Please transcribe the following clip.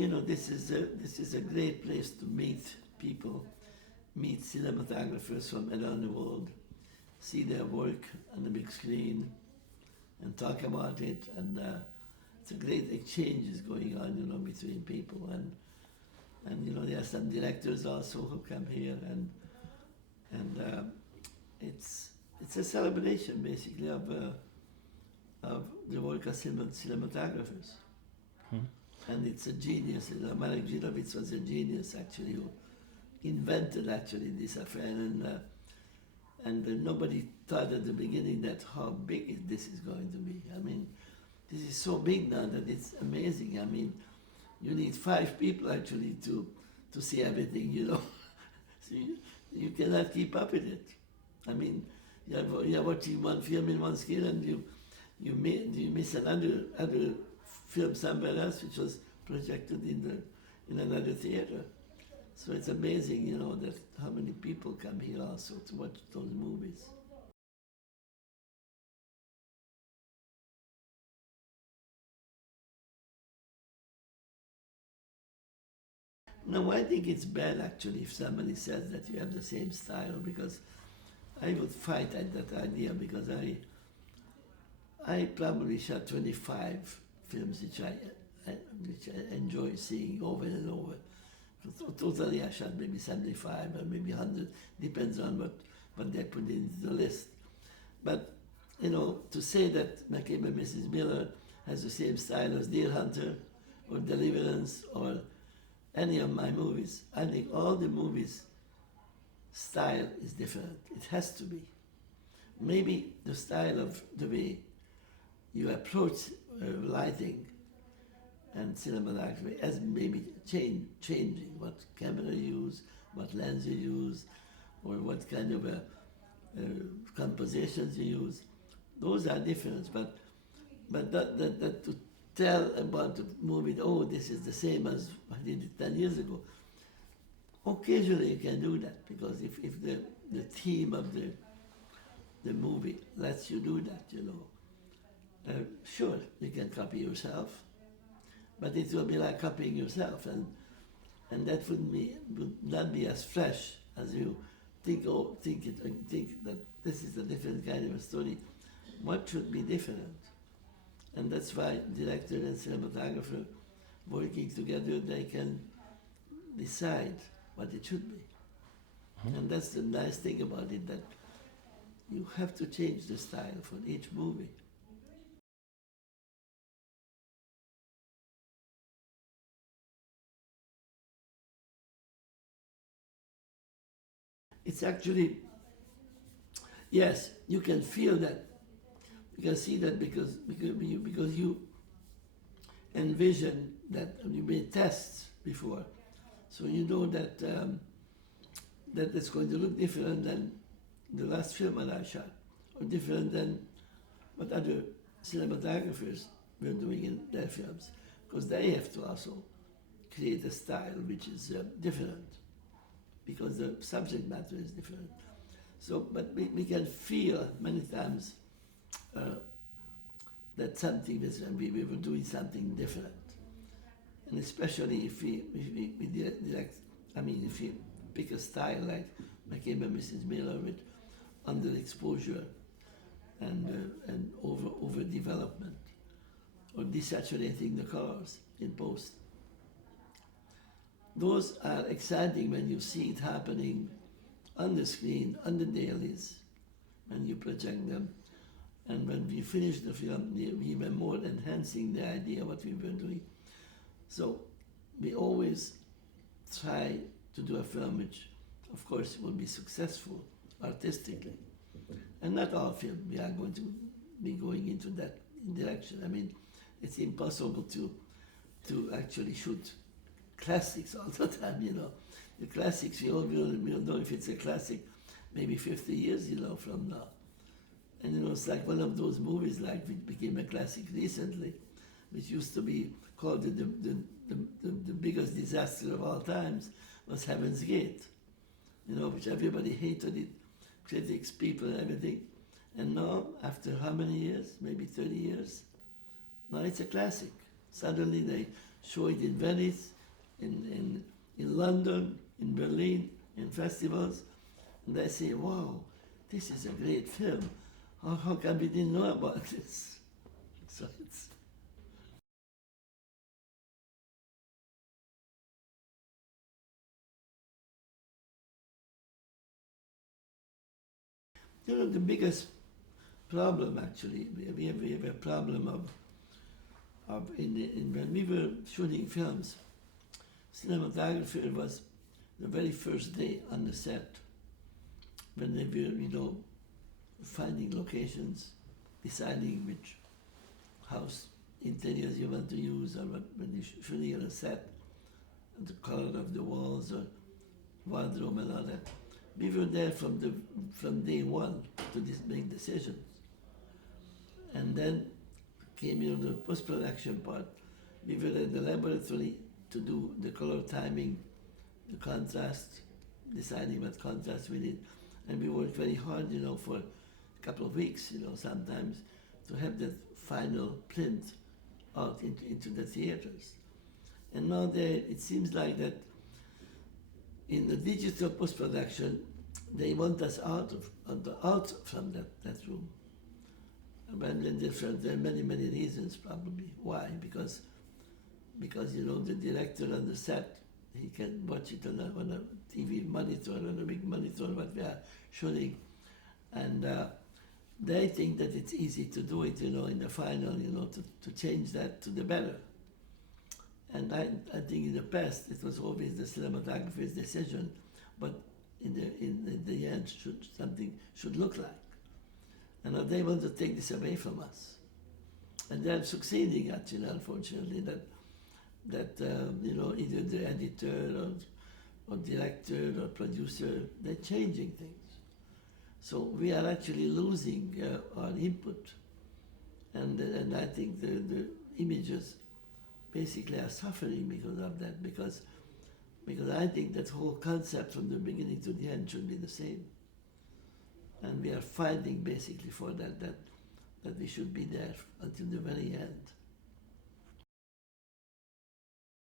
you know, this is a great place to meet people, meet cinematographers from around the world, see their work on the big screen, and talk about it. And it's a great exchanges going on, you know, between people. And you know, there are some directors also who come here, and it's a celebration basically of the work of cinematographers. And it's a genius. Marek Girovitz was a genius actually, who invented actually this affair, and nobody thought at the beginning that how big this is going to be. I mean, this is so big now that it's amazing. I mean, you need 5 people actually to see everything, you know. So you cannot keep up with it. I mean, you're watching one film in one screen, and you miss another film somewhere else which was projected in another theater. So it's amazing, you know, that how many people come here also to watch those movies. No, I think it's bad actually if somebody says that you have the same style, because I would fight at that idea, because I probably shot 25 films which I enjoy seeing over and over. Totally I shot maybe 75 or maybe 100, depends on what they put into the list. But, you know, to say that My Came by Mrs. Miller has the same style as Deer Hunter or Deliverance or any of my movies, I think all the movies' style is different. It has to be. Maybe the style of the way you approach lighting and cinematography as maybe changing, what camera you use, what lens you use, or what kind of compositions you use. Those are different, but that to tell about the movie, oh, this is the same as I did it 10 years ago. Occasionally you can do that, because if the theme of the movie lets you do that, you know. Sure, you can copy yourself, but it will be like copying yourself, and that would not be as fresh as you think that this is a different kind of a story. What should be different? And that's why director and cinematographer working together, they can decide what it should be. And that's the nice thing about it, that you have to change the style for each movie. It's actually, yes, you can feel that. You can see that because you envision that. You made tests before, so you know that that it's going to look different than the last film that I shot, or different than what other cinematographers were doing in their films, because they have to also create a style which is different, because the subject matter is different. So, but we can feel many times that something is, we were doing something different. And especially if we direct, I mean, if you pick a style like My Came by Mrs. Miller with underexposure and over development, or desaturating the colors in post. Those are exciting when you see it happening on the screen, on the dailies, when you project them. And when we finish the film, we were more enhancing the idea of what we were doing. So we always try to do a film which, of course, will be successful artistically. And not all film we are going to be going into that direction. I mean, it's impossible to actually shoot classics all the time, you know. The classics, we all will know if it's a classic maybe 50 years, you know, from now. And, you know, it's like one of those movies like which became a classic recently, which used to be called the biggest disaster of all times, was Heaven's Gate, you know, which everybody hated it, critics, people, and everything. And now, after how many years? Maybe 30 years? Now it's a classic. Suddenly show it in Venice, in London, in Berlin, in festivals, and I say, wow, this is a great film. How come we didn't know about this? So it's... You know, the biggest problem actually, we have a problem of when we were shooting films, cinematographer was the very first day on the set when they were, you know, finding locations, deciding which house interiors you want to use, or when you're shooting on a set, the color of the walls or wardrobe and all that. We were there from day one to make decisions. And then came, you know, the post-production part. We were in the laboratory to do the color timing, the contrast, deciding what contrast we need. And we worked very hard, you know, for a couple of weeks, you know, sometimes, to have that final print out into the theaters. And now it seems like that in the digital post-production, they want us out from that room. And then there are many, many reasons probably. Why? Because you know, the director on the set, he can watch it on a TV monitor, on a big monitor, what we are shooting. And they think that it's easy to do it, you know, in the final, you know, to change that to the better. And I think in the past it was always the cinematographer's decision, but in the end something should look like. And now they want to take this away from us. And they're succeeding actually, unfortunately, that you know, either the editor or director or producer, they're changing things. So we are actually losing our input. And I think the images basically are suffering because of that, because I think that whole concept from the beginning to the end should be the same. And we are fighting basically for that we should be there until the very end.